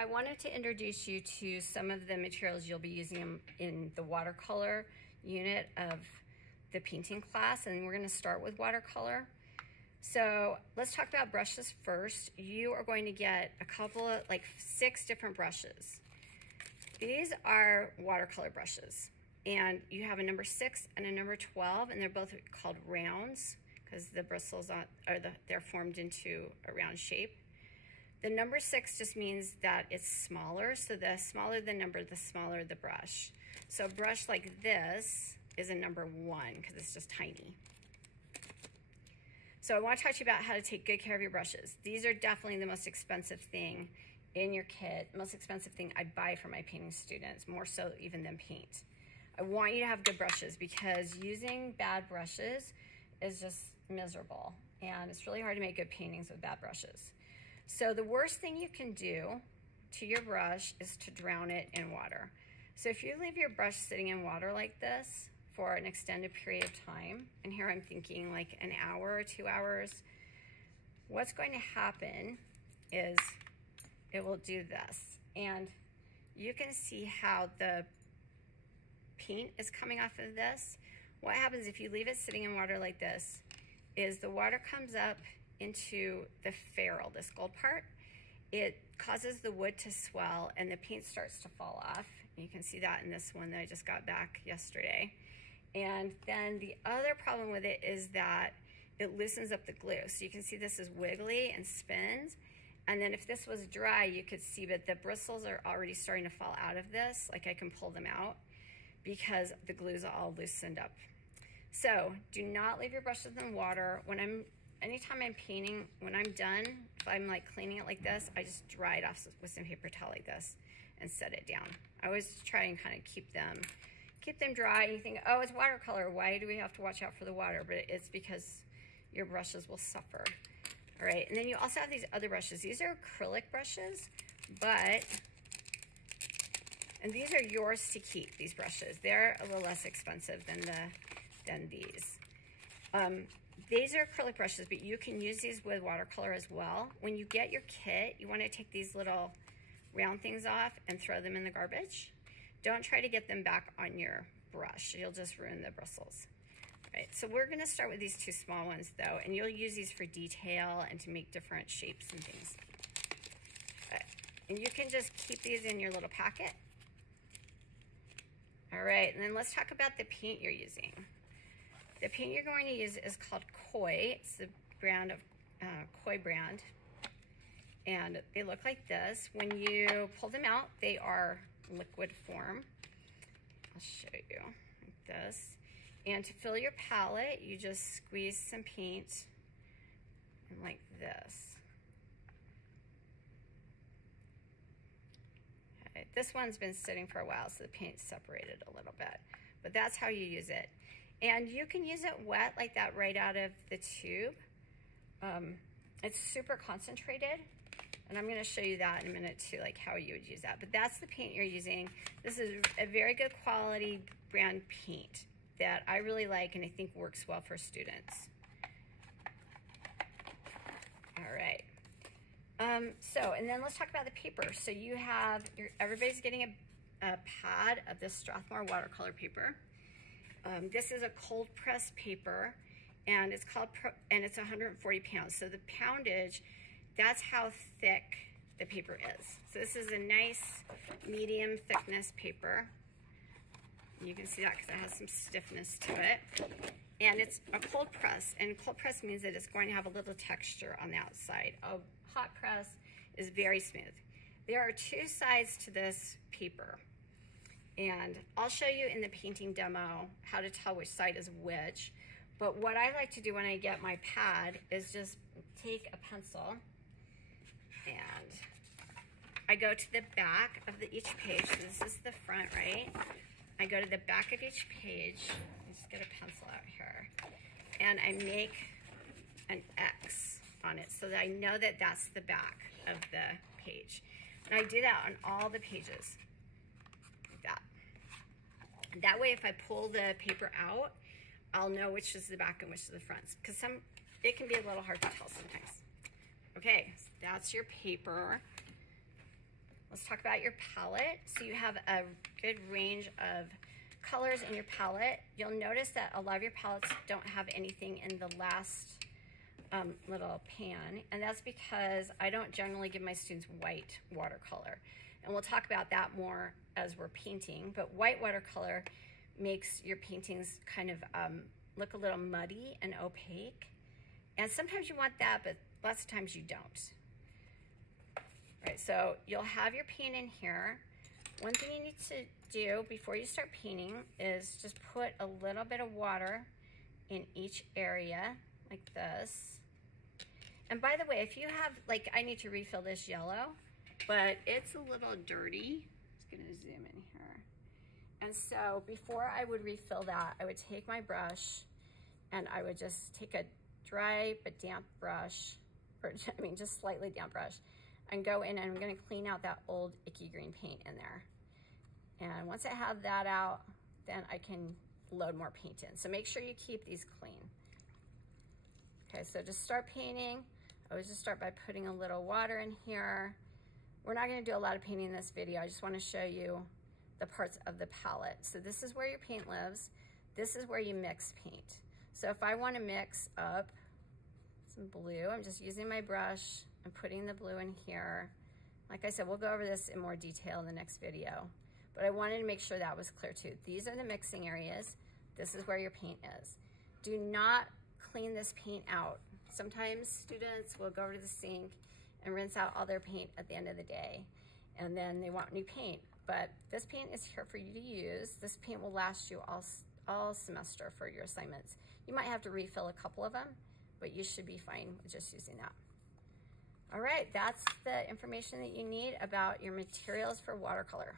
I wanted to introduce you to some of the materials you'll be using in the watercolor unit of the painting class, and we're going to start with watercolor. So let's talk about brushes first. You are going to get a couple of, like 6 different brushes. These are watercolor brushes, and you have a number 6 and a number 12, and they're both called rounds because the bristles they're formed into a round shape. The number 6 just means that it's smaller, so the smaller the number, the smaller the brush. So a brush like this is a number 1 because it's just tiny. So I want to talk to you about how to take good care of your brushes. These are definitely the most expensive thing in your kit, most expensive thing I buy for my painting students, more so even than paint. I want you to have good brushes because using bad brushes is just miserable, and it's really hard to make good paintings with bad brushes. So the worst thing you can do to your brush is to drown it in water. So if you leave your brush sitting in water like this for an extended period of time, and here I'm thinking like an hour or 2 hours, what's going to happen is it will do this. And you can see how the paint is coming off of this. What happens if you leave it sitting in water like this is the water comes up into the ferrule, this gold part. It causes the wood to swell and the paint starts to fall off. You can see that in this one that I just got back yesterday. And then the other problem with it is that it loosens up the glue. So you can see this is wiggly and spins. And then if this was dry, you could see that the bristles are already starting to fall out of this. Like I can pull them out because the glue's all loosened up. So do not leave your brushes in water. Anytime I'm painting, when I'm done, if I'm like cleaning it like this, I just dry it off with some paper towel like this and set it down. I always try and kind of keep them dry. And you think, oh, it's watercolor. Why do we have to watch out for the water? But it's because your brushes will suffer. All right, and then you also have these other brushes. These are acrylic brushes, and these are yours to keep, these brushes. They're a little less expensive than these. These are acrylic brushes, but you can use these with watercolor as well. When you get your kit, you want to take these little round things off and throw them in the garbage. Don't try to get them back on your brush. You'll just ruin the bristles. All right, so we're going to start with these 2 small ones, though, and you'll use these for detail and to make different shapes and things. Right. And you can just keep these in your little packet. All right, and then let's talk about the paint you're using. The paint you're going to use is called Koi. It's the brand of Koi brand. And they look like this. When you pull them out, they are liquid form. I'll show you like this. And to fill your palette, you just squeeze some paint and like this. Okay. This one's been sitting for a while, so the paint's separated a little bit. But that's how you use it. And you can use it wet like that right out of the tube. It's super concentrated, and I'm gonna show you that in a minute too, like how you would use that. But that's the paint you're using. This is a very good quality brand paint that I really like and I think works well for students. All right. And then let's talk about the paper. So you have, everybody's getting a pad of this Strathmore watercolor paper. This is a cold press paper, and it's 140 pounds. So the poundage, that's how thick the paper is. So this is a nice medium thickness paper. You can see that because it has some stiffness to it. And it's a cold press, and cold press means that it's going to have a little texture on the outside. A hot press is very smooth. There are 2 sides to this paper. And I'll show you in the painting demo how to tell which side is which. But what I like to do when I get my pad is just take a pencil and I go to the back of each page. So this is the front, right? I go to the back of each page. I just get a pencil out here. And I make an X on it so that I know that that's the back of the page. And I do that on all the pages. That. That way, if I pull the paper out, I'll know which is the back and which is the front. Because it can be a little hard to tell sometimes. Okay, so that's your paper. Let's talk about your palette. So you have a good range of colors in your palette. You'll notice that a lot of your palettes don't have anything in the last little pan, and that's because I don't generally give my students white watercolor. And we'll talk about that more as we're painting, but white watercolor makes your paintings kind of look a little muddy and opaque. And sometimes you want that, but lots of times you don't. All right, so you'll have your paint in here. One thing you need to do before you start painting is just put a little bit of water in each area like this. And by the way, if you have, like, I need to refill this yellow, but it's a little dirty. Just gonna zoom in here. And so before I would refill that, I would take my brush and I would just take a dry but damp brush, or I mean just slightly damp brush, and go in and I'm gonna clean out that old icky green paint in there. And once I have that out, then I can load more paint in. So make sure you keep these clean. Okay, so just start painting. I always just start by putting a little water in here. We're not gonna do a lot of painting in this video. I just wanna show you the parts of the palette. So this is where your paint lives. This is where you mix paint. So if I wanna mix up some blue, I'm just using my brush and putting the blue in here. Like I said, we'll go over this in more detail in the next video, but I wanted to make sure that was clear too. These are the mixing areas. This is where your paint is. Do not clean this paint out. Sometimes students will go over to the sink and rinse out all their paint at the end of the day, and then they want new paint. But this paint is here for you to use. This paint will last you all semester for your assignments. You might have to refill a couple of them, but you should be fine with just using that. All right, that's the information that you need about your materials for watercolor.